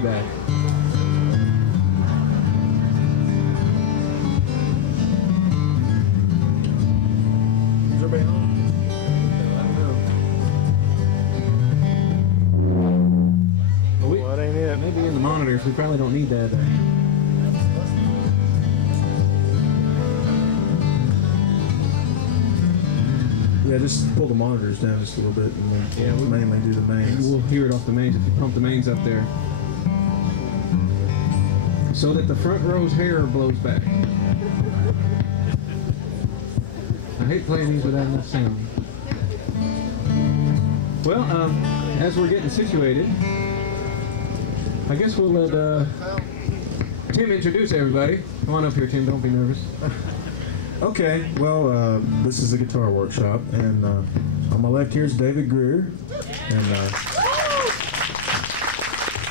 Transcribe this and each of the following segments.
be back. Is everybody home? I don't know. Well, that ain't it. Maybe in the monitors. We probably don't need that. Yeah, just pull the monitors down just a little bit, and we'll mainly do the mains. We'll hear it off the mains if you pump the mains up there. So that the front row's hair blows back. I hate playing these without enough sound. Well, as we're getting situated, I guess we'll let Tim introduce everybody. Come on up here, Tim. Don't be nervous. Okay, well, this is a guitar workshop, and on my left here is David Grier, and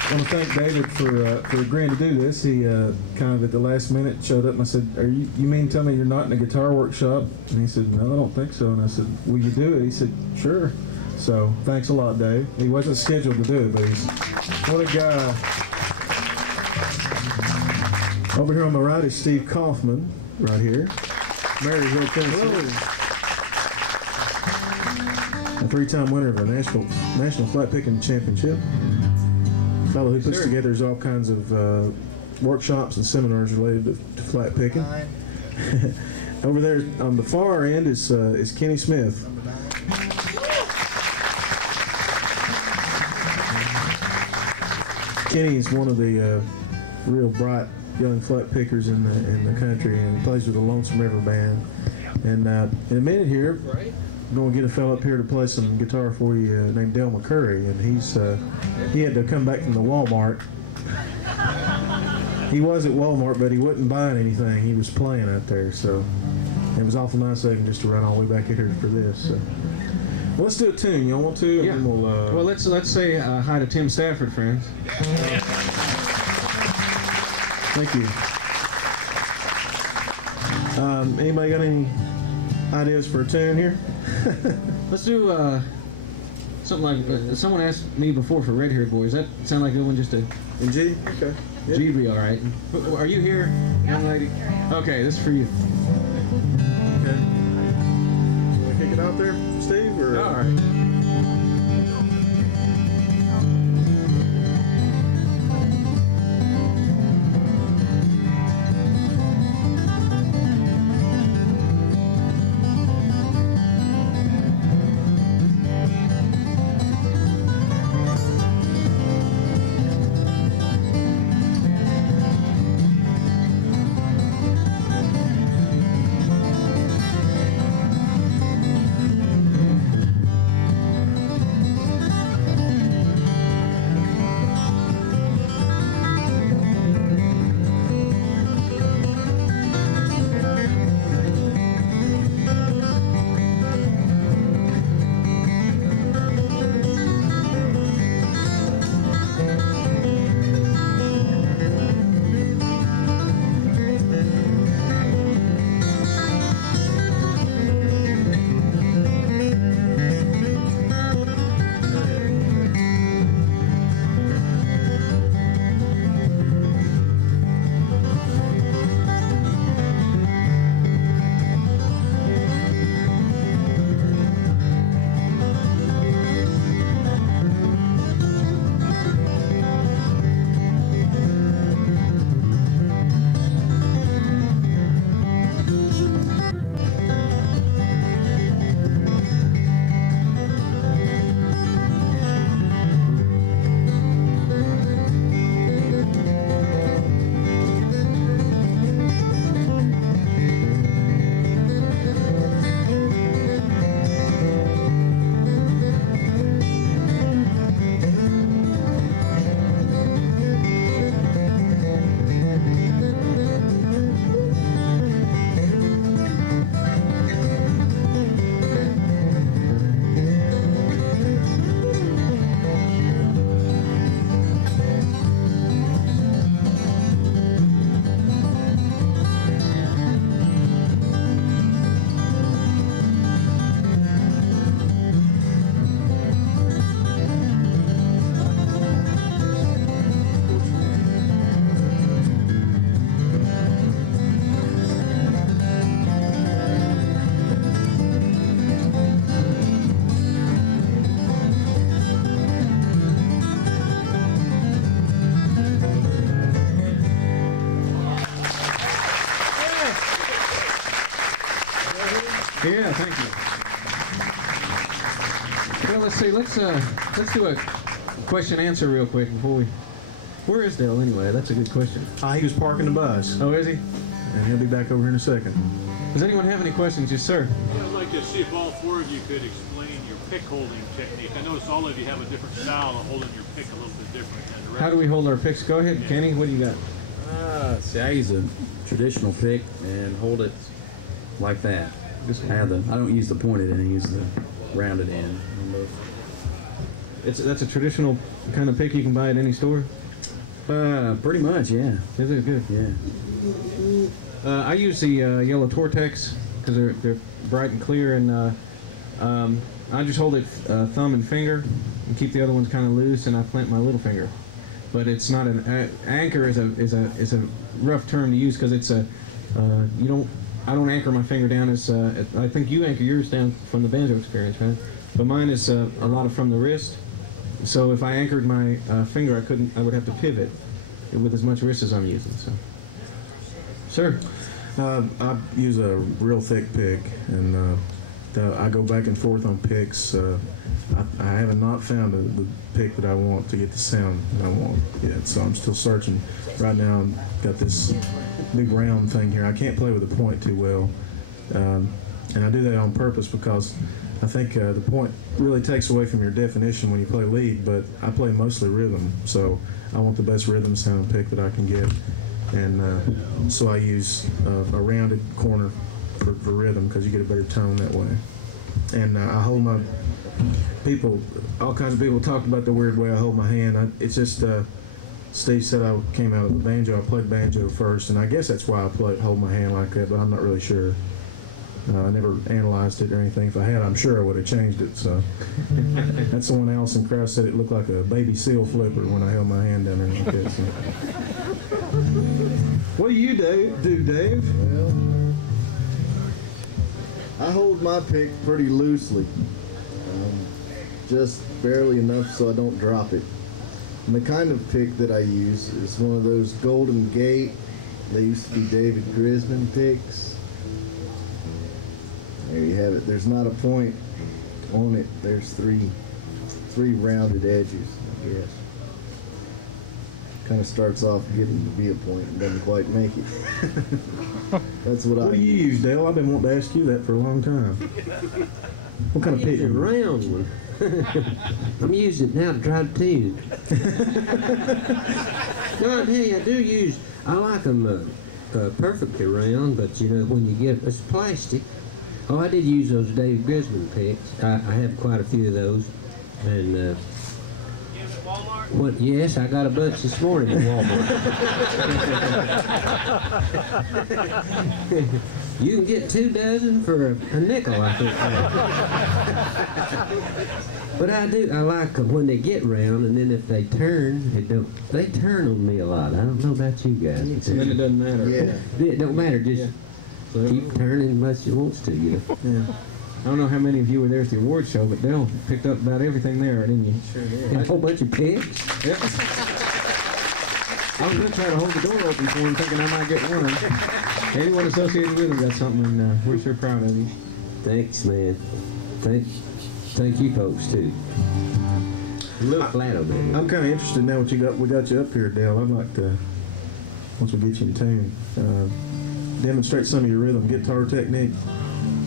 I want to thank David for agreeing to do this. He kind of at the last minute showed up, and I said, you mean tell me you're not in a guitar workshop? And he said, no, I don't think so. And I said, will you do it? He said, sure. So thanks a lot, Dave. He wasn't scheduled to do it, but he's what a guy. Over here on my right is Steve Kaufman, right here. Marysville, Tennessee. A three-time winner of the National Flat Picking Championship. A fellow who puts together all kinds of workshops and seminars related to flat picking. Over there on the far end is Kenny Smith. Kenny is one of the real bright young flat pickers in the country, and he plays with the Lonesome River Band. And in a minute here, I'm going to get a fellow up here to play some guitar for you named Dale McCoury, and he had to come back from the Walmart. He was at Walmart, but he wasn't buying anything. He was playing out there, so it was awful nice of him just to run all the way back here for this. So. Well, let's do a tune. Y'all want to? Yeah. And then well, let's say hi to Tim Stafford, friends. Thank you. Anybody got any ideas for a tune here? Let's do something like someone asked me before for Red Haired Boys. That sound like a good one, just a In G? Okay. Yep. G would be all right. Are you here, young lady? Okay, this is for you. Okay. You want to kick it out there, Steve? Or? All right. Yeah, thank you. Well, let's see. Let's do a question answer real quick before we. Where is Dale anyway? That's a good question. He was parking the bus, Oh, is he? and he'll be back over here in a second. Does anyone have any questions? Yes, sir. I'd like to see if all four of you could explain your pick holding technique. I notice all of you have a different style of holding your pick a little bit different than the rest. How do we hold our picks? Go ahead, Kenny. What do you got? See, I use a traditional pick and hold it like that. I don't use the pointed end, I use the rounded end. That's a traditional kind of pick you can buy at any store. Pretty much, yeah. Is it good? Yeah. I use the yellow Tortex because they're bright and clear, and I just hold it thumb and finger, and keep the other ones kind of loose, and I plant my little finger. But it's not an anchor is a rough term to use because it's I don't anchor my finger down as I think you anchor yours down from the banjo experience, right? But mine is a lot of from the wrist. So if I anchored my finger, I would have to pivot with as much wrist as I'm using. So, sir. I use a real thick pick, and I go back and forth on picks. I have not found the pick that I want to get the sound that I want yet, so I'm still searching. Right now, I've got this big round thing here. I can't play with the point too well, and I do that on purpose because I think the point really takes away from your definition when you play lead, but I play mostly rhythm, so I want the best rhythm sound pick that I can get. And so I use a rounded corner for rhythm because you get a better tone that way. And I hold my all kinds of people talk about the weird way I hold my hand. It's just Steve said I came out of the banjo. I played banjo first, and I guess that's why I hold my hand like that, but I'm not really sure. I never analyzed it or anything. If I had, I'm sure I would have changed it. So that's the one Allison Krauss said it looked like a baby seal flipper when I held my hand down there like that. So. What do you do, Dave? Well, I hold my pick pretty loosely, just barely enough so I don't drop it. And the kind of pick that I use is one of those Golden Gate. They used to be David Grier picks. There you have it. There's not a point on it. There's three rounded edges, I guess. Kind of starts off getting to be a point and doesn't quite make it. That's what I What do you use, Dale? I've been wanting to ask you that for a long time. What kind of pick? It's a round one. I'm using it now to try to tune. No, I tell you, I like them perfectly round, but you know, when you get, it's plastic. Oh, I did use those David Grier picks. I have quite a few of those. And, yes, I got a bunch this morning at Walmart. You can get 2 dozen for a nickel, I think. But I like them when they get round, and then if they turn, they turn on me a lot. I don't know about you guys. And then it doesn't matter. Yeah. It don't matter, just keep turning as much as it wants to, you know. Yeah. I don't know how many of you were there at the award show, but Dale picked up about everything there, didn't you? Sure did. And a whole bunch of pigs. Yep. I was going to try to hold the door open for him, thinking I might get one. Anyone associated with him got something, and we're sure proud of you. Thanks, man. Thank you folks, too. A little flat over there. I'm kind of interested now what we got you up here, Dale. I'd like to, once we get you in tune, demonstrate some of your rhythm guitar technique.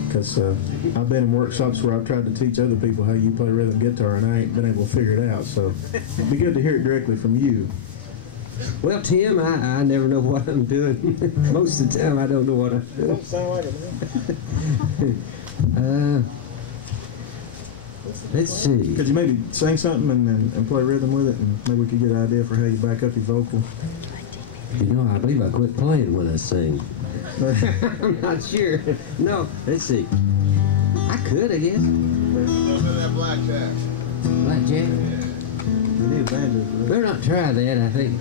Because I've been in workshops where I've tried to teach other people how you play rhythm guitar, and I ain't been able to figure it out. So it'd be good to hear it directly from you. Well, Tim, I never know what I'm doing. Most of the time, I don't know what I'm doing. Don't sound like it, man. Let's see. Could you maybe sing something and play rhythm with it, and maybe we could get an idea for how you back up your vocal? You know, I believe I quit playing when I sing. I'm not sure. No, let's see. I could, I guess. A little bit of that blackjack. Blackjack? You need a banjo for that. Better not try that, I think.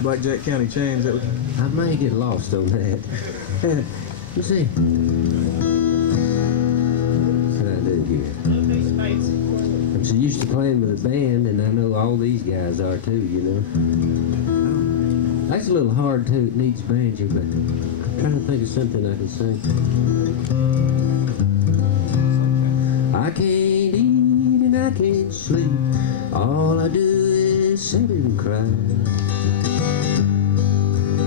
Blackjack County Chains. That was, I may get lost on that. Let's see. What I do here? I'm so used to playing with a band, and I know all these guys are too, you know. That's a little hard too. It needs banjo, but I'm trying to think of something I can sing. I can't eat and I can't sleep. All I do is sit and cry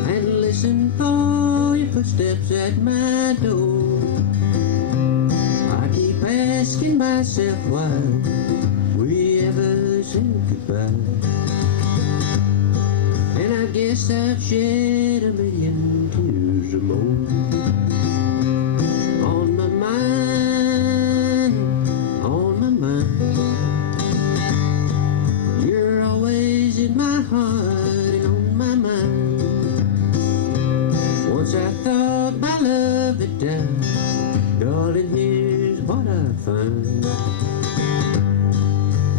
and listen for your footsteps at my door. I keep asking myself why we ever said goodbye. And I guess I've shed a million tears or more. On my mind, on my mind. You're always in my heart and on my mind. Once I thought my love had died. Darling, here's what I find.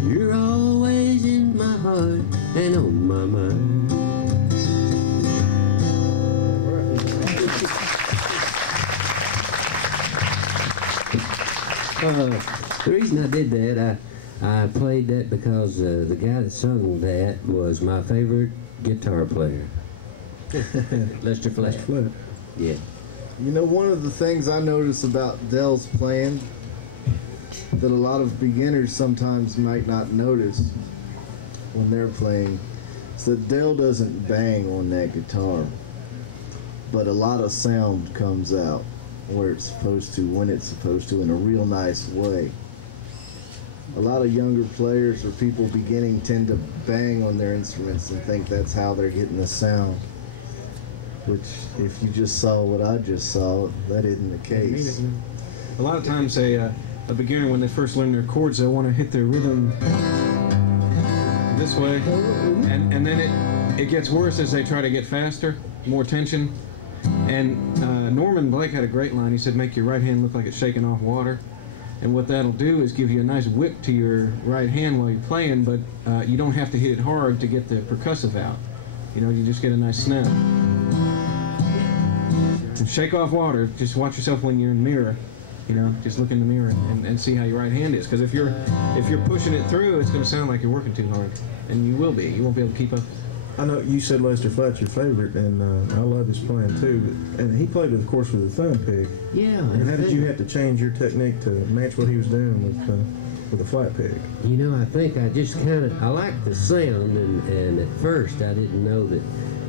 You're always in my heart and on my mind. The reason I did that, I played that because the guy that sung that was my favorite guitar player. Lester Flatt. Yeah. You know, one of the things I notice about Dell's playing that a lot of beginners sometimes might not notice when they're playing is that Dell doesn't bang on that guitar, but a lot of sound comes out where it's supposed to, when it's supposed to, in a real nice way. A lot of younger players or people beginning tend to bang on their instruments and think that's how they're getting the sound, which, if you just saw what I just saw, that isn't the case. A lot of times a beginner, when they first learn their chords, they want to hit their rhythm this way, and then it gets worse as they try to get faster, more tension. And Norman Blake had a great line. He said, make your right hand look like it's shaking off water. And what that'll do is give you a nice whip to your right hand while you're playing, but you don't have to hit it hard to get the percussive out. You know, you just get a nice snap. And shake off water. Just watch yourself when you're in the mirror. You know, just look in the mirror and see how your right hand is. Because if you're pushing it through, it's going to sound like you're working too hard. And you will be. You won't be able to keep up. I know you said Lester Flatt's your favorite, and I love his playing too. And he played, of course, with a thumb pick. Yeah. And how did you have to change your technique to match what he was doing with a flat pick? You know, I think I just I liked the sound, and at first I didn't know that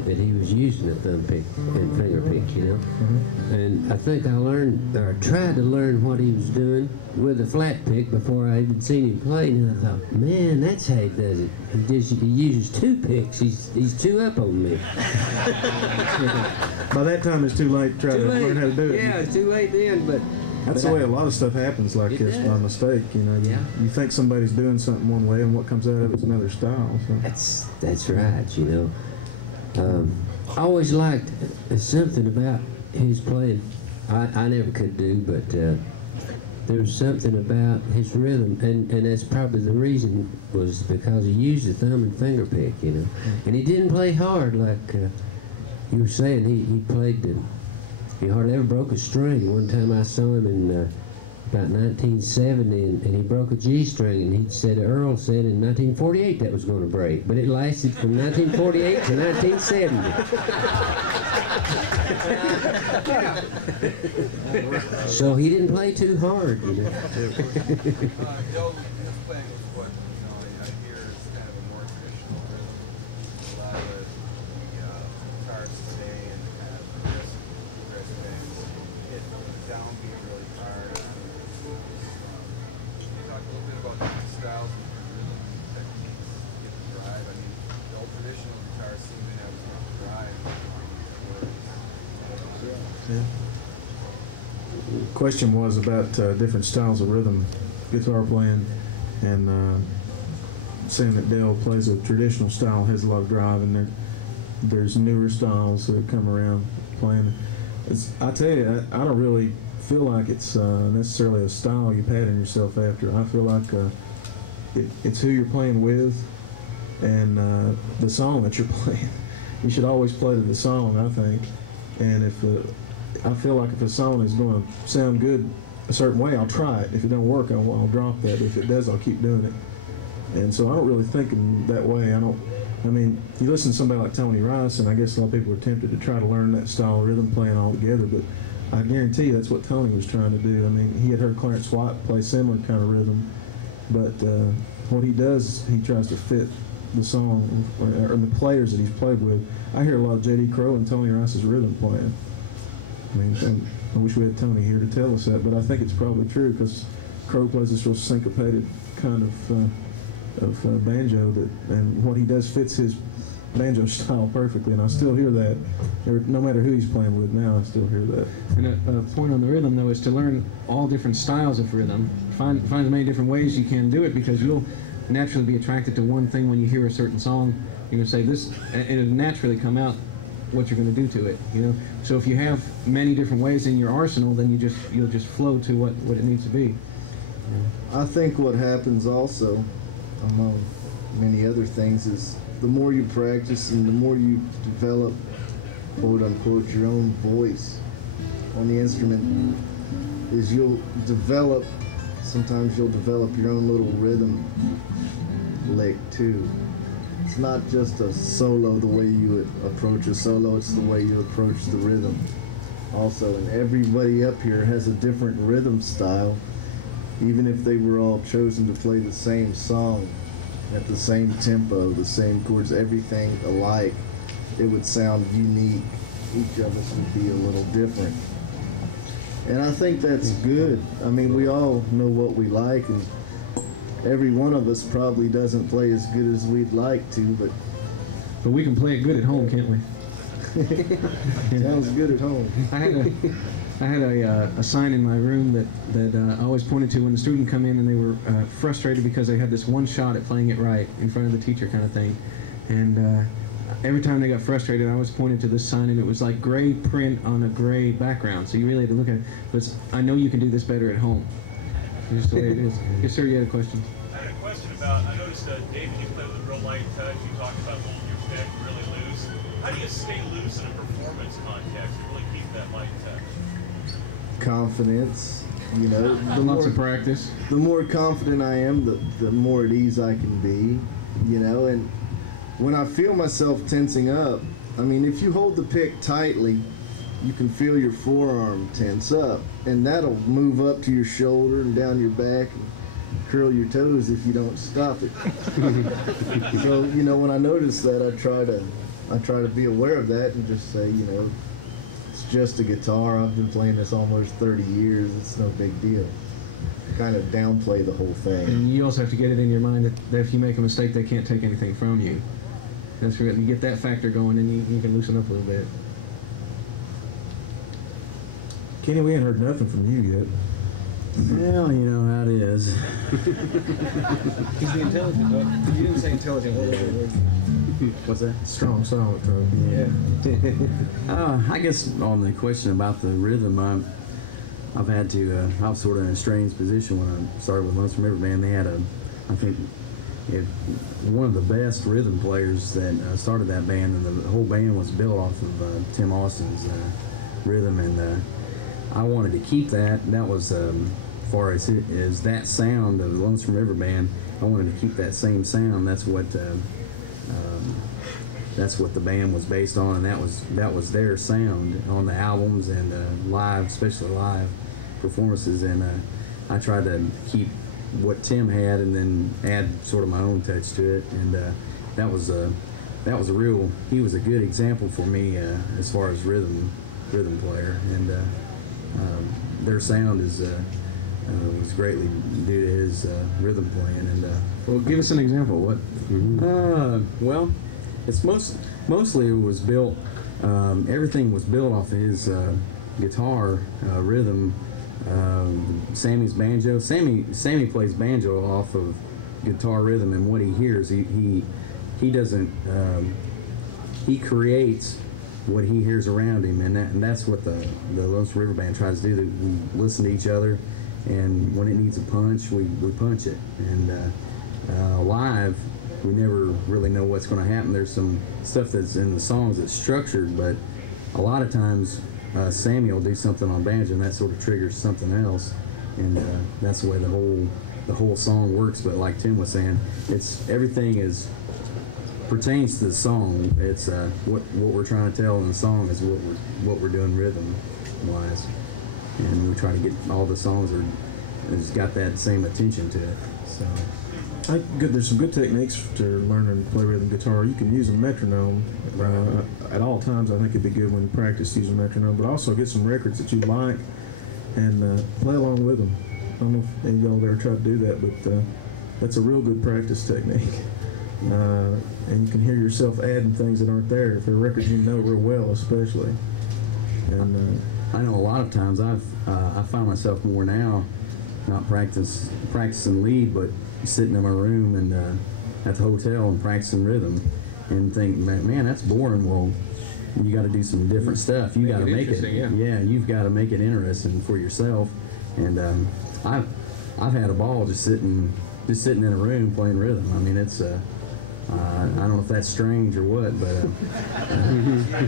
he was using a thumb pick and finger pick, you know. Mm-hmm. And I think I learned, or tried to learn what he was doing with a flat pick before I even seen him play, and I thought, man, that's how he does it. He uses two picks. He's two up on me. By that time, it's too late to try to learn how to do it. Yeah, it's too late then, but That's the way a lot of stuff happens like this by mistake. You know, you think somebody's doing something one way, and what comes out of it's another style. So. That's right. You know, I always liked something about his playing. I never could do, but there was something about his rhythm, and that's probably the reason, was because he used the thumb and finger pick. You know, and he didn't play hard like you were saying. He played. He hardly ever broke a string. One time I saw him in about 1970, and he broke a G string, and Earl said in 1948 that was going to break, but it lasted from 1948 to 1970. So he didn't play too hard, you know. Question was about different styles of rhythm guitar playing, and saying that Dale plays a traditional style, has a lot of drive, and there's newer styles that come around playing. I tell you, I don't really feel like it's necessarily a style you pattern yourself after. I feel like it's who you're playing with and the song that you're playing. You should always play to the song, I think. And I feel like if a song is going to sound good a certain way, I'll try it. If it don't work, I'll drop that. If it does, I'll keep doing it. And so I don't really think in that way. I mean, you listen to somebody like Tony Rice, and I guess a lot of people are tempted to try to learn that style of rhythm playing all together, but I guarantee you that's what Tony was trying to do. I mean, he had heard Clarence White play similar kind of rhythm, but what he does, he tries to fit the song or the players that he's played with. I hear a lot of J.D. Crowe and Tony Rice's rhythm playing. I mean, I wish we had Tony here to tell us that, but I think it's probably true because Crowe plays this real syncopated kind of banjo and what he does fits his banjo style perfectly, and I still hear that. No matter who he's playing with now, I still hear that. And a point on the rhythm, though, is to learn all different styles of rhythm. Find as many different ways you can do it, because you'll naturally be attracted to one thing when you hear a certain song. You're going to say this, and it'll naturally come out what you're going to do to it. So if you have many different ways in your arsenal, then you'll just flow to what it needs to be. I think what happens also, among many other things, is the more you practice and the more you develop, quote unquote, your own voice on the instrument, is sometimes you'll develop your own little rhythm lick too. It's not just a solo the way you would approach a solo, it's the way you approach the rhythm also. And everybody up here has a different rhythm style, even if they were all chosen to play the same song at the same tempo, the same chords, everything alike. It would sound unique. Each of us would be a little different. And I think that's good. I mean, we all know what we like, and every one of us probably doesn't play as good as we'd like to, but we can play it good at home, can't we? sounds good at home. I had a sign in my room that I always pointed to when the student come in and they were frustrated because they had this one shot at playing it right in front of the teacher kind of thing. And every time they got frustrated, I always pointed to this sign, and it was like gray print on a gray background. So you really had to look at it. But I know you can do this better at home. It's just the way it is. Yes, sir, you had a question? I had a question about, I noticed, David, you play with a real light touch. You talked about holding your pick really loose. How do you stay loose in a performance context and really keep that light touch? Confidence, Lots of practice. The more confident I am, the more at ease I can be, and when I feel myself tensing up, I mean, if you hold the pick tightly, you can feel your forearm tense up, and that'll move up to your shoulder and down your back and curl your toes if you don't stop it. So, when I notice that, I try to be aware of that and just say, it's just a guitar. I've been playing this almost 30 years. It's no big deal. Kind of downplay the whole thing. And you also have to get it in your mind that if you make a mistake, they can't take anything from you. That's right. You get that factor going, and you can loosen up a little bit. Kenny, we ain't heard nothing from you yet. Well, you know how it is. He's the intelligent dog. You didn't say intelligent. What was the word? What's that? Strong, solid tone. Yeah. I guess on the question about the rhythm, I've had to. I was sort of in a strange position when I started with Lonesome River Band. They had one of the best rhythm players that started that band, and the whole band was built off of Tim Austin's rhythm, and I wanted to keep that. That was as far as that sound of the Lonesome River Band. I wanted to keep that same sound. That's what the band was based on, and that was their sound on the albums and live, especially live performances. And I tried to keep what Tim had, and then add sort of my own touch to it. And that was a real. He was a good example for me as far as rhythm player, and their sound was greatly due to his rhythm playing. And Well, give us an example. What? well, it's mostly it was built. Everything was built off of his guitar rhythm. Sammy's banjo. Sammy plays banjo off of guitar rhythm, and what he hears, he doesn't. He creates what he hears around him, and that's what the Lonesome River Band tries to do. We listen to each other, and when it needs a punch, we punch it. And live, we never really know what's going to happen. There's some stuff that's in the songs that's structured, but a lot of times Sammy will do something on banjo, and that sort of triggers something else, and that's the way the whole song works. But like Tim was saying, everything pertains to the song. It's what we're trying to tell in the song is what we're doing rhythm wise. and we try to get all the songs are it's got that same attention to it. So There's some good techniques to learn and play rhythm guitar. You can use a metronome at all times. I think it'd be good when you practice using a metronome, but also get some records that you like and play along with them. I don't know if any of y'all have ever tried to do that, but that's a real good practice technique. And you can hear yourself adding things that aren't there if they're records you know real well, especially. And I know a lot of times I find myself more now not practicing lead, but sitting in my room and at the hotel and practicing rhythm, and think, man, that's boring. Well, you got to do some different stuff. You got to make it, yeah. You've got to make it interesting for yourself. And I've had a ball just sitting in a room playing rhythm. I mean, it's I don't know if that's strange or what, but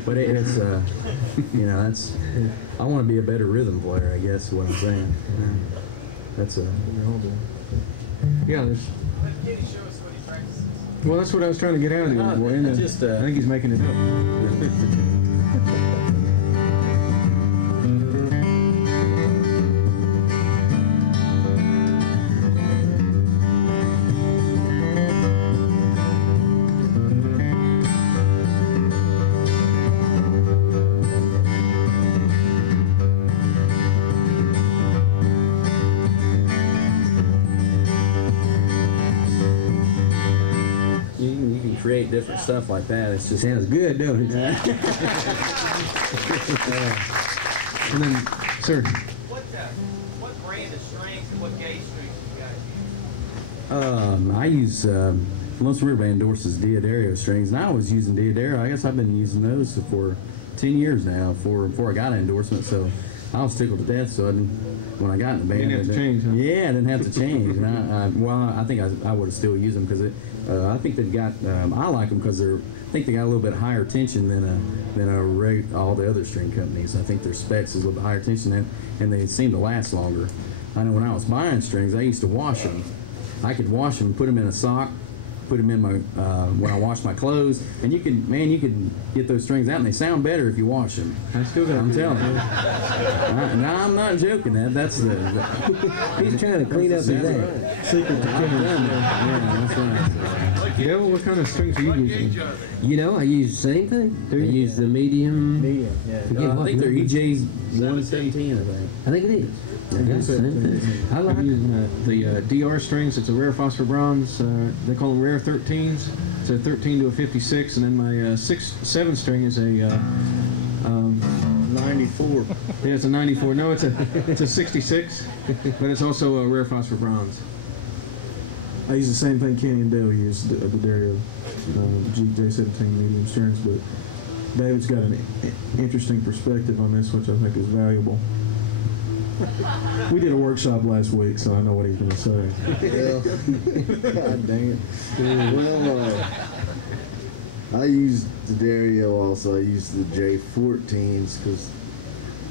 but it's that's I want to be a better rhythm player, I guess is what I'm saying. That's Yeah, well, that's what I was trying to get out of here. Boy. I think he's making it up. you can create different stuff like that. It's just Sounds good, don't it? And then, sir, What brand of strings and what gauge strings do you guys use? I use Lonesome River endorses Diodario strings, and I was using Diodario. I guess I've been using those for 10 years now before I got an endorsement. So I was tickled to death. So when I got in the band, Didn't have to change, huh? Yeah, I didn't have to change. And I think I would have still used them because I think they've got. I like them because I think they got a little bit higher tension than all the other string companies. I think their specs is a little bit higher tension, and they seem to last longer. I know when I was buying strings, I used to wash them. I could wash them, put them in a sock, put them in my when I wash my clothes, and you could get those strings out, and they sound better if you wash them. I'm telling you. No, I'm not joking. That's the He's trying to clean up his act. secret to yeah, that's right. yeah, well, what kind of strings are you using? You know, I use the same thing. I use the medium. Forget I what think they're number. EJ's 117. I think. I think it is. Yeah, same thing. I like I'm it. using the DR strings. It's a rare phosphor bronze. They call them rare 13s. It's a 13 to a 56, and then my 7 string is a 94. yeah, it's a 94. No, it's a 66, but it's also a rare phosphor bronze. I use the same thing Kenny and Dale use, the Dario J17 medium strings, but David's got an interesting perspective on this, which I think is valuable. We did a workshop last week, so I know what he's going to say. Well, God dang it. Well, I used the Dario also. I used the J14s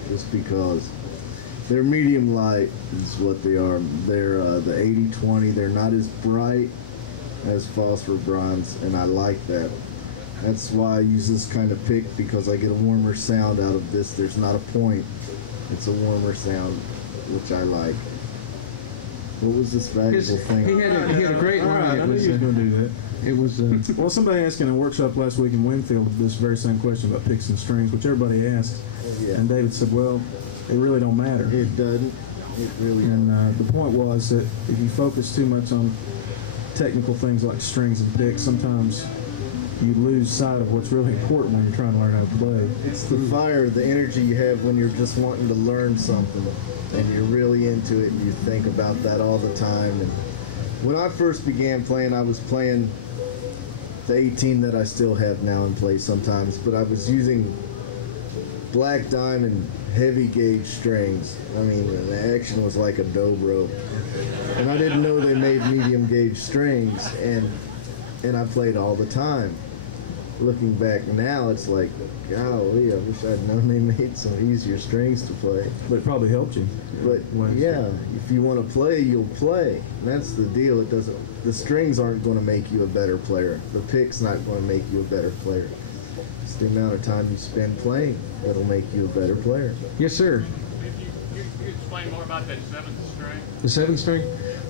just because they're medium light is what they are. They're the 80-20. They're not as bright as phosphor bronze, and I like that. That's why I use this kind of pick, because I get a warmer sound out of this. There's not a point. It's a warmer sound, which I like. What was this valuable thing? He had a great line. I knew you was going to do that. It was Well, somebody asked in a workshop last week in Winfield this very same question about picks and strings, which everybody asked. Yeah. And David said, well, it really don't matter. It doesn't. It really And doesn't. the point was that if you focus too much on technical things like strings and picks, sometimes you lose sight of what's really important when you're trying to learn how to play. It's the fire, the energy you have when you're just wanting to learn something and you're really into it and you think about that all the time. And when I first began playing, I was playing the 18 that I still have now and play sometimes, but I was using black diamond heavy gauge strings. I mean, the action was like a dobro. And I didn't know they made medium gauge strings, and I played all the time. Looking back now, it's like, golly, I wish I'd known they made some easier strings to play. But it probably helped you. But yeah, if you want to play, you'll play. And that's the deal. It doesn't. The strings aren't going to make you a better player. The pick's not going to make you a better player. It's the amount of time you spend playing that'll make you a better player. yes, sir. you explain more about that 7th string? The 7th string?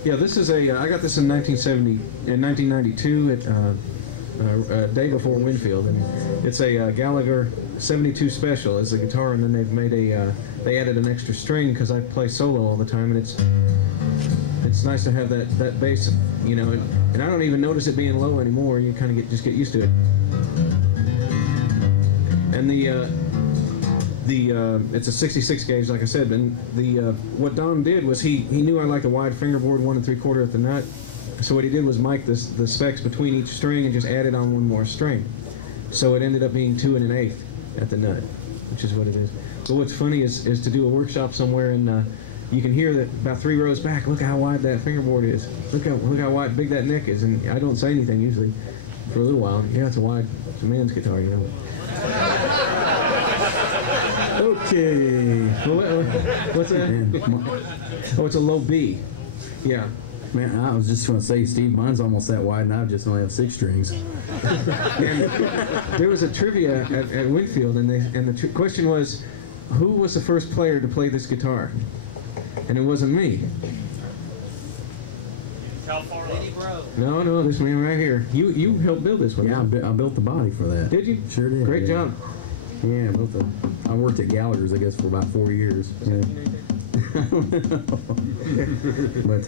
Yeah, this is I got this in 1992 at a day before Winfield, and it's a Gallagher 72 Special as a guitar, and then they've made they added an extra string because I play solo all the time, and it's nice to have that bass, you know, and I don't even notice it being low anymore. You kind of just get used to it. And it's a 66 gauge, like I said, and what Don did was he knew I liked a wide fingerboard, 1 3/4 at the nut. So what he did was mic the specs between each string and just added on one more string. So it ended up being 2 1/8 at the nut, which is what it is. But what's funny is to do a workshop somewhere and you can hear that about 3 rows back. Look how wide that fingerboard is. Look how big that neck is. And I don't say anything usually for a little while. Yeah, it's a man's guitar, you know. Okay. What's that? Oh, it's a low B. Yeah. Man, I was just going to say, Steve, mine's almost that wide, and I just only have 6 strings. And there was a trivia at Winfield, and the question was, who was the first player to play this guitar? And it wasn't me. You can tell far up. No, this man right here. You helped build this one. Yeah, I built the body for that. Did you? Sure did. Great yeah. job. Yeah, I worked at Gallagher's, I guess, for about 4 years. Yeah. But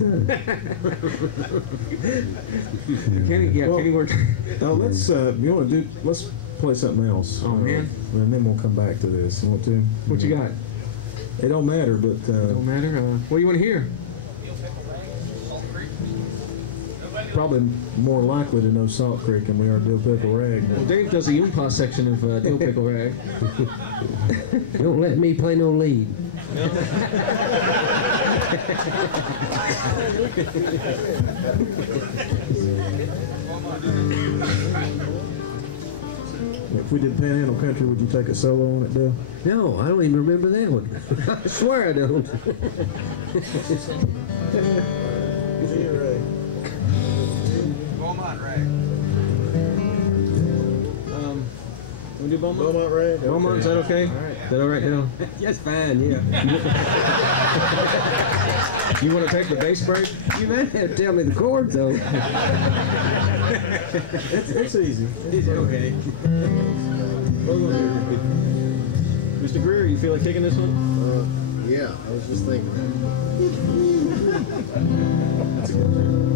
Kenny worked. Now let's let's play something else. Oh, man. And then we'll come back to this. Want to? What you got? It don't matter, but Don't matter. What do you want to hear? probably more likely to know Salt Creek than we are Dill Pickle Rag. Well, Dave does a Oompa section of Dill Pickle Rag. Don't let me play no lead. If we did Panhandle Country, would you take a solo on it, Dill? No, I don't even remember that one. I swear I don't. Beaumont Rag. We do Beaumont? Beaumont Rag? Beaumont, is that okay? Is that all right, Dale? That's fine, yeah. You want to take the bass break? You might have to tell me the chords, though. It's easy. It's okay. Mr. Grier, you feel like taking this one? Yeah, I was just thinking that. That's a good tune.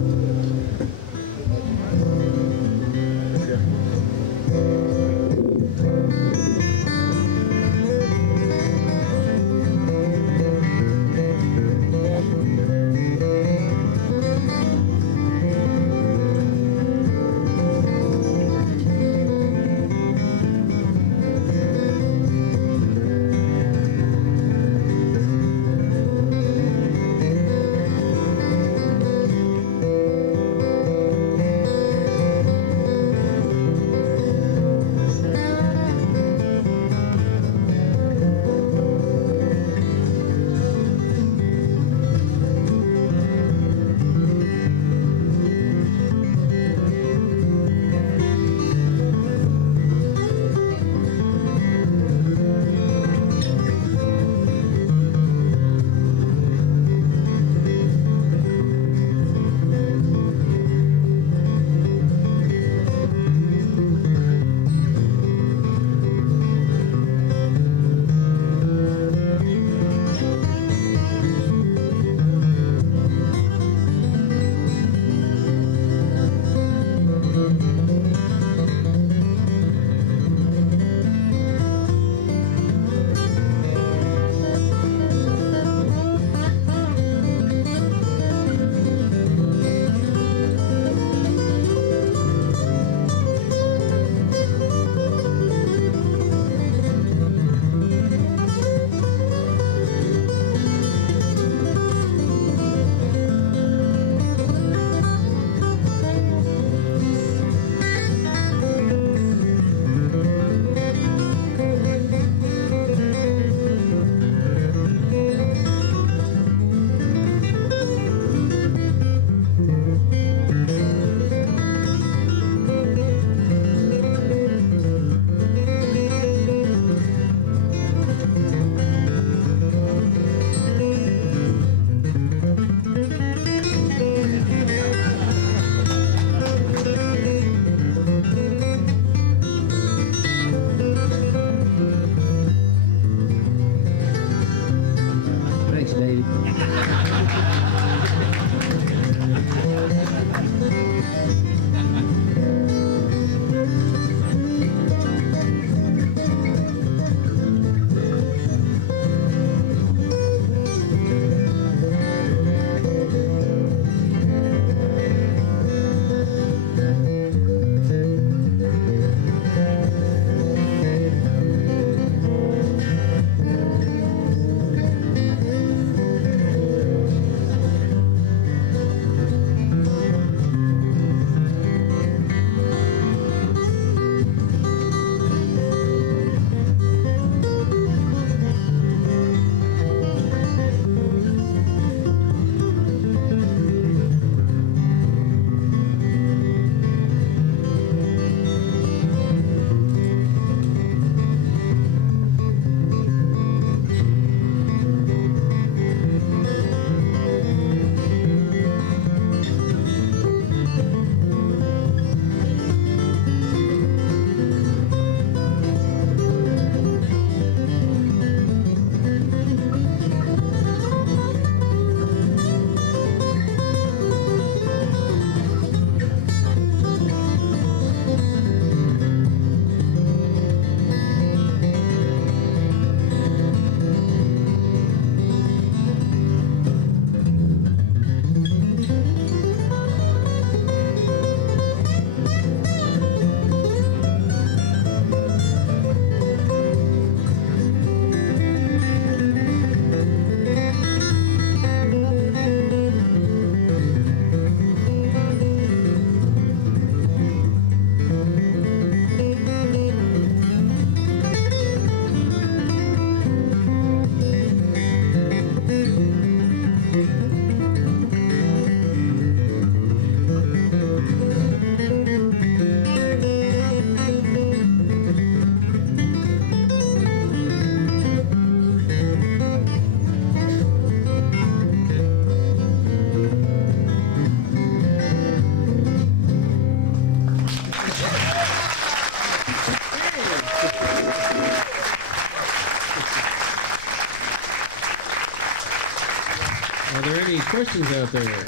Are there any questions out there?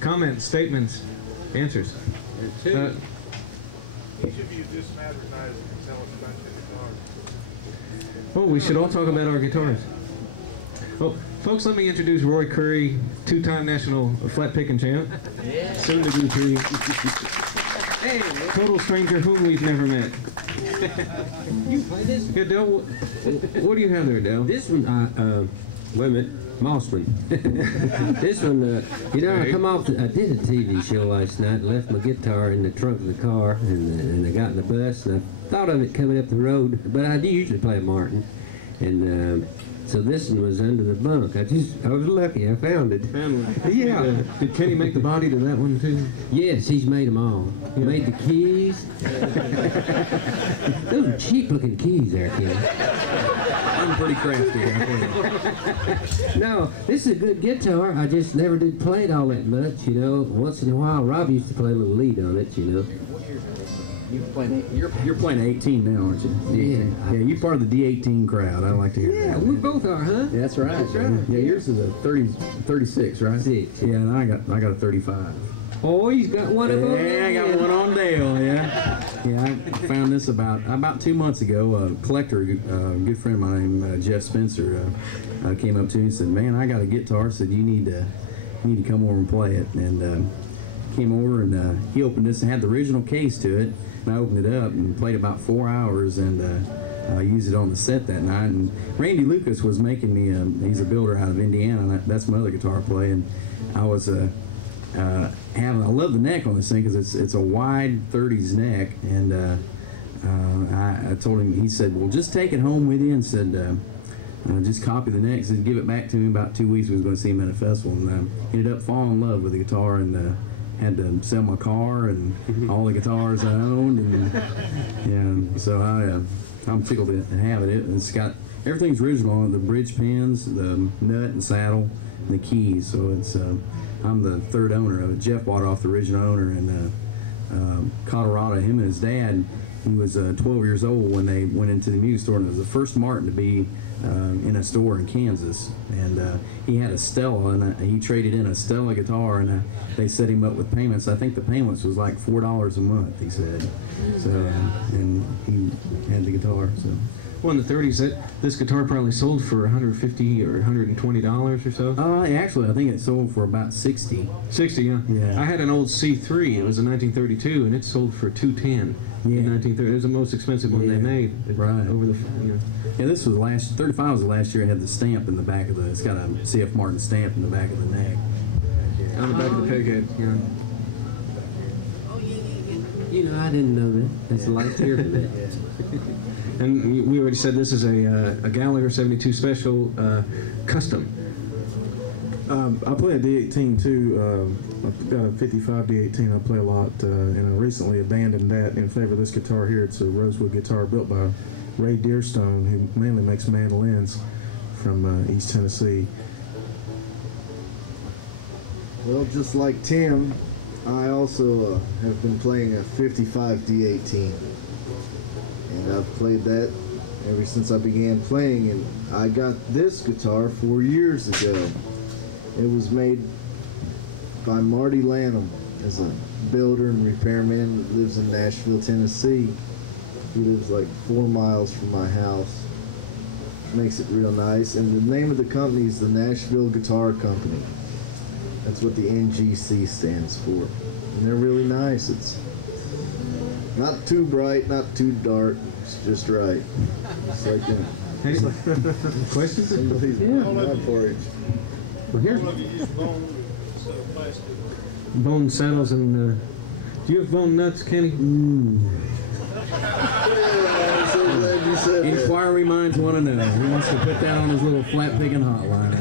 Comments, statements, answers? Each of you just advertise and sell a bunch of guitars. Oh, we should all talk about our guitars. Well, folks, let me introduce Roy Curry, two-time national flat picking champ. Soon to be three. Hey, total stranger whom we've never met. You play this? Yeah, Dell, what do you have there, Dell? This one, wait a minute. Mossman. This one, you know, I come off. I did a TV show last night. Left my guitar in the trunk of the car, and I got in the bus. And I thought of it coming up the road, but I do usually play Martin, and so this one was under the bunk. I was lucky. I found it. Yeah. Did Kenny make the body to that one too? Yes, he's made them all. He made the keys. Those are cheap-looking keys there, Kenny. I'm pretty crafty. I think. No, this is a good guitar. I just never did play it all that much, you know. Once in a while, Rob used to play a little lead on it, you know. You're playing 18 now, aren't you? Yeah. Yeah, you're part of the D18 crowd. I like to hear Yeah, that. we both are, huh? Yeah, that's right. That's right. Yeah, yours is a 36, right? 6. Yeah, and I got a 35. Oh, he's got one of them. Yeah, I got one on Dale. Yeah, yeah. I found this about 2 months ago. A collector, a good friend of mine named Jeff Spencer, came up to me and said, "Man, I got a guitar." Said, "You need to come over and play it." And came over and he opened this and had the original case to it. And I opened it up and played about 4 hours and used it on the set that night. And Randy Lucas was making me. He's a builder out of Indiana. And that's my other guitar play. And I was I love the neck on this thing because it's a wide 30s neck, and I told him. He said, "Well, just take it home with you," and said, "Just copy the neck." Said, "Give it back to me." About 2 weeks, we was going to see him at a festival, and ended up falling in love with the guitar, and had to sell my car and all the guitars I owned, and so I'm tickled to have it. It's got everything's original on it, the bridge pins, the nut and saddle, and the keys. So it's I'm the third owner of it. Jeff bought off the original owner in Colorado. Him and his dad, he was 12 years old when they went into the music store, and it was the first Martin to be in a store in Kansas. And he had a Stella, and he traded in a Stella guitar, and they set him up with payments. I think the payments was like $4 a month, he said. So, and he had the guitar. So. Well, in the 30s, this guitar probably sold for $150 or $120 or so. Actually, I think it sold for about 60. 60, yeah. Yeah. I had an old C3. It was a 1932, and it sold for $210 in 1930. It was the most expensive one they made. Right. Over the, Yeah, this was 35 was the last year. It had the stamp in the back of the. It's got a C.F. Martin stamp in the back of the neck. on the back of the peg head. Yeah. You know, I didn't know that. That's the last year for that. And we already said this is a Gallagher 72 special custom. I play a D18 too. I've got a 55 D18 I play a lot, and I recently abandoned that in favor of this guitar here. It's a rosewood guitar built by Ray Dearstone, who mainly makes mandolins from East Tennessee. Well, just like Tim, I also have been playing a 55 D18. And I've played that ever since I began playing, and I got this guitar 4 years ago. It was made by Marty Lanham, as a builder and repairman that lives in Nashville, Tennessee. He lives like 4 miles from my house. Makes it real nice. And the name of the company is the Nashville Guitar Company. That's what the NGC stands for. And they're really nice. It's not too bright, not too dark. It's just right. It's like that. Hey, questions? Somebody's my porridge. Well, here. One of you use bone instead of plastic. Bone saddles and. Do you have bone nuts, Kenny? I'm so glad you said that. Inquiry minds want to know. He wants to put that on his little flat picking hotline.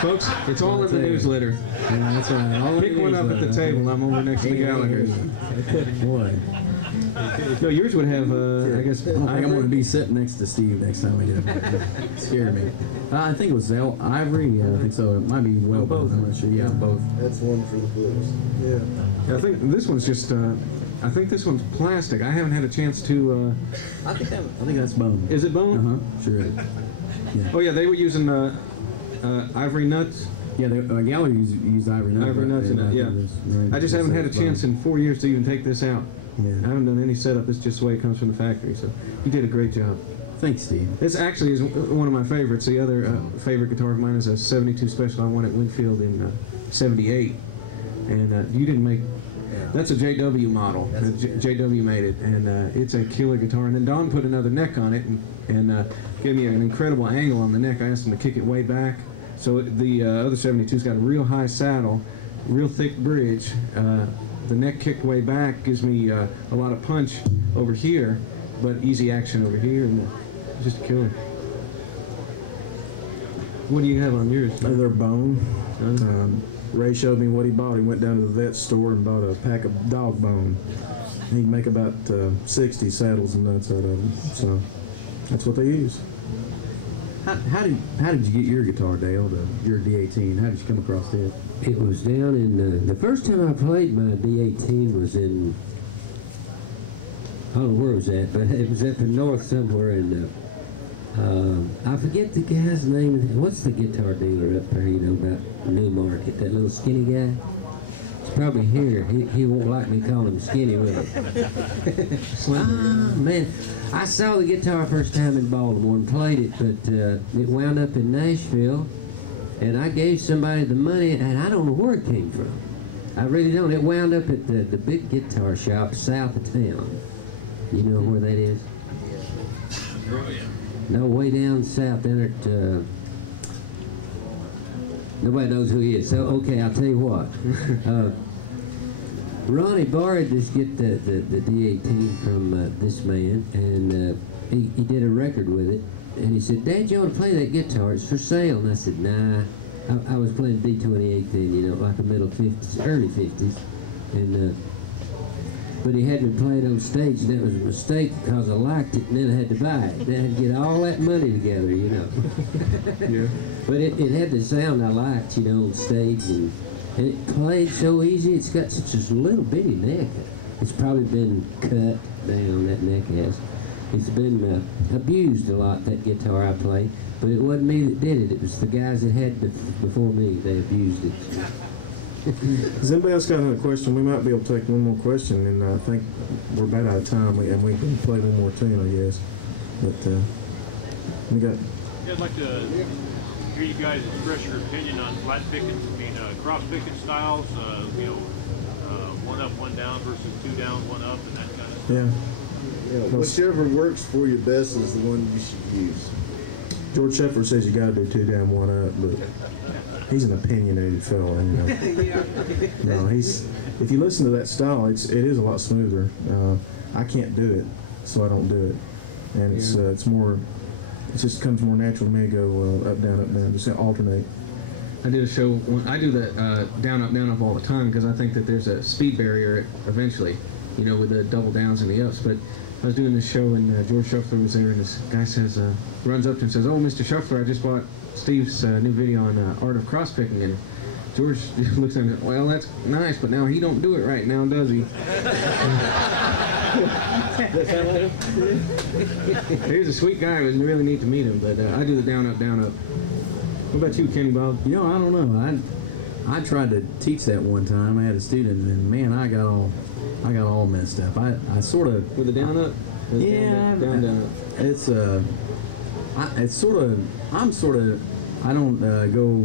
Folks, it's all in the newsletter. Yeah, that's right. All Pick one up at the table. I'm over next to the Gallagher's. Boy, No, yours would have, I guess, I don't think I'm going to be sitting next to Steve next time I get up. Scared me. I think it was Ivory. Yeah, I think so. It might be both. I'm not sure. Yeah, both. That's one for the blues. Yeah. I think this one's just, I think this one's plastic. I haven't had a chance to, I think that's bone. is it bone? Sure is. Oh yeah, they were using Ivory nuts. Yeah, the galleries use ivory nuts. Ivory nuts and yeah. I just haven't had a chance in 4 years to even take this out. Yeah. I haven't done any setup. It's just the way it comes from the factory. So you did a great job. Thanks, Steve. This actually is one of my favorites. The other favorite guitar of mine is a 72 Special I won at Winfield in '78. And you didn't make... That's a JW model. JW made it, and it's a killer guitar. And then Don put another neck on it and gave me an incredible angle on the neck. I asked him to kick it way back. So the other 72's got a real high saddle, real thick bridge. The neck kicked way back gives me a lot of punch over here, but easy action over here, and just a killer. What do you have on yours? They're bone. Ray showed me what he bought. He went down to the vet store and bought a pack of dog bone. He'd make about 60 saddles and nuts out of them. So that's what they use. How did you get your guitar, Dale? Your D18? How did you come across it? It was down in the first time I played my D18 was in, I don't know where it was at, but it was up in north somewhere in I forget the guy's name. What's the guitar dealer up there, you know, about Newmarket? That little skinny guy? He's probably here. He won't like me calling him skinny, will he? Man. I saw the guitar first time in Baltimore and played it, but it wound up in Nashville, and I gave somebody the money, and I don't know where it came from. I really don't. It wound up at the big guitar shop south of town. You know where that is? No, way down south there at, nobody knows who he is. So, okay, I'll tell you what. Ronnie borrowed the D18 from this man, and he did a record with it. And he said, "Dad, you want to play that guitar? It's for sale." And I said, "Nah." I was playing D28 then, you know, like the middle 50s, early 50s. And but he had me play it on stage, and that was a mistake because I liked it, and then I had to buy it. Then I had to get all that money together, you know. Yeah. But it had the sound I liked, you know, on stage, and it played so easy. It's got such a little bitty neck. It's probably been cut down, that neck has. It's been abused a lot, that guitar I play. But it wasn't me that did it. It was the guys that had it before me. They abused it. Does anybody else got another question? We might be able to take one more question, and I think we're about out of time, and we can play one more tune, I guess. But we got... Yeah, I'd like to hear you guys express your opinion on flat picking, cross picking styles, one up, one down versus two down, one up, and that kind of stuff. Yeah, whichever works for you best is the one you should use. George Sheffer says you got to do two down, one up, but he's an opinionated fellow, you know. No, if you listen to that style, it is a lot smoother. I can't do it, so I don't do it, and it's more. It just comes more natural to me to go up, down, just alternate. I did a show. I do the down up all the time because I think that there's a speed barrier eventually, you know, with the double downs and the ups. But I was doing this show and George Shuffler was there, and this guy says, runs up to him and says, "Oh, Mr. Shuffler, I just bought Steve's new video on art of cross picking." And George looks at him and says, "Well, that's nice, but now he don't do it right now, does he?" He was a sweet guy. It was really neat to meet him. But I do the down up, down up. What about you, Kenny Bob? You know, I don't know. I tried to teach that one time. I had a student, and man, I got all messed up. I sort of With the down up? Yeah, down up. It's sort of. I'm sort of. I don't go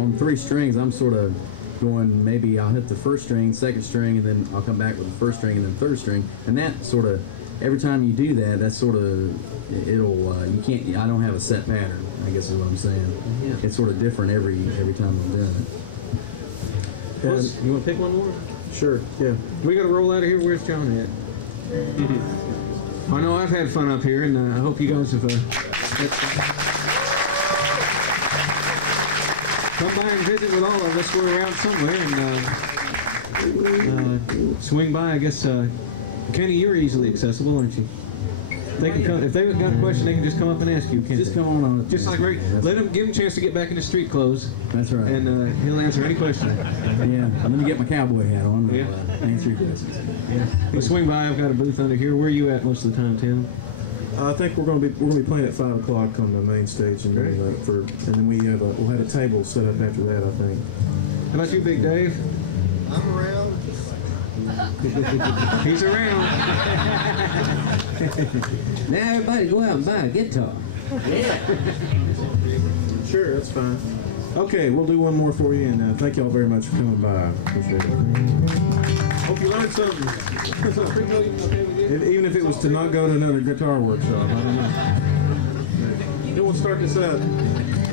on three strings. I'm sort of going. Maybe I'll hit the first string, second string, and then I'll come back with the first string and then third string. And that sort of. Every time you do that, that's sort of. It'll. You can't. I don't have a set pattern, I guess is what I'm saying. Yeah. It's sort of different every time I'm doing it. You want to pick one more? Sure. Yeah. We got to roll out of here. Where's John at? I know I've had fun up here, and I hope you guys have had fun. Come by and visit with all of us. We're around somewhere, and swing by. I guess, Kenny, you're easily accessible, aren't you? They can come, if they've got a question, they can just come up and ask you, can't Just they? come on up. Just like Ray, let him give him a chance to get back into street clothes, That's right. and he'll answer any question. Yeah. Let me get my cowboy hat on. Yeah. Answer your questions. You swing by. I've got a booth under here. Where are you at most of the time, Tim? I think we're gonna be playing at 5 o'clock on the main stage, and then we'll have a table set up after that. I think. How about you, Big Dave? I'm around. He's around. Now everybody go out and buy a guitar. Sure, that's fine. Okay, we'll do one more for you, and thank y'all very much for coming by. Appreciate it. Hope you learned something. Even if it was to not go to another guitar workshop, I don't know. Who wants to start this up?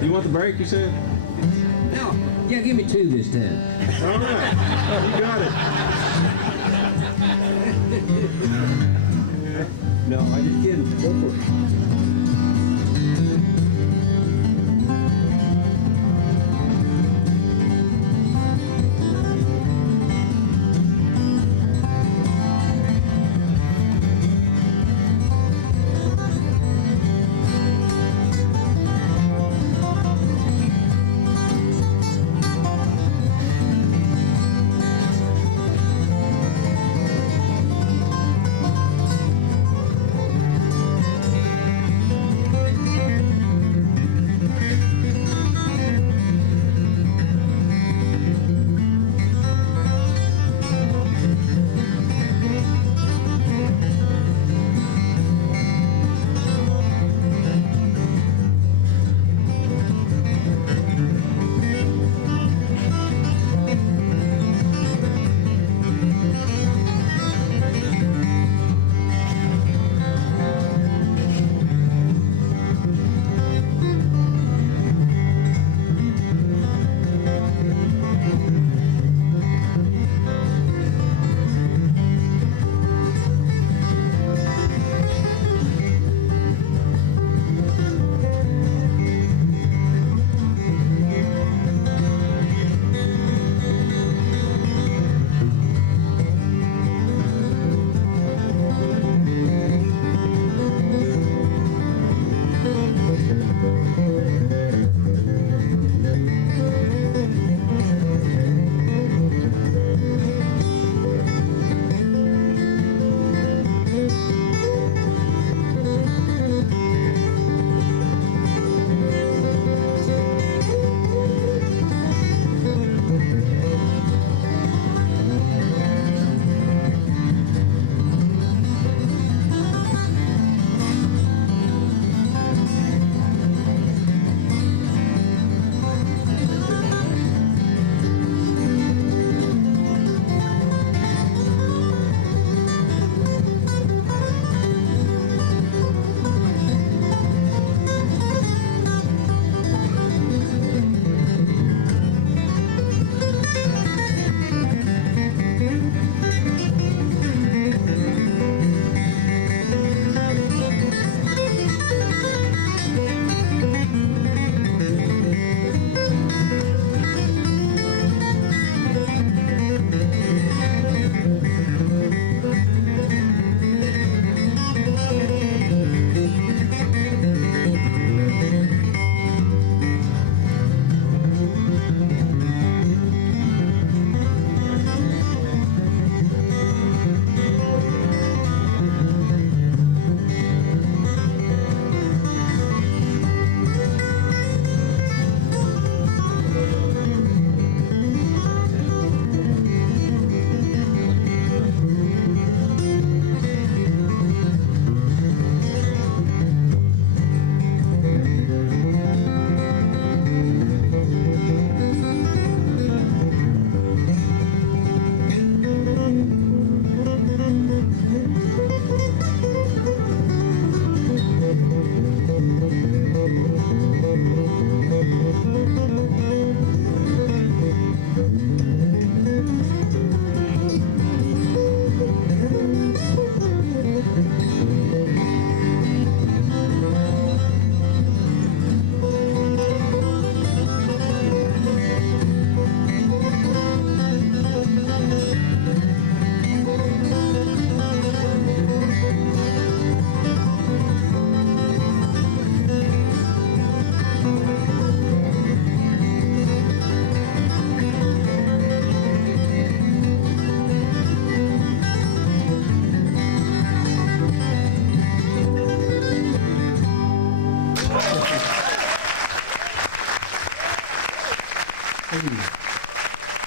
You want the break, you said? No, yeah, give me 2 this time. All right, you got it. No, I just kidding. Go for it.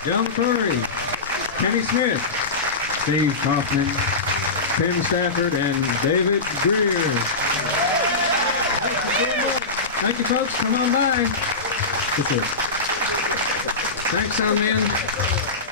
John McCoury, Kenny Smith, Steve Kaufman, Tim Stafford, and David Grier. Thank you, folks. Come on by. Thanks, sound man.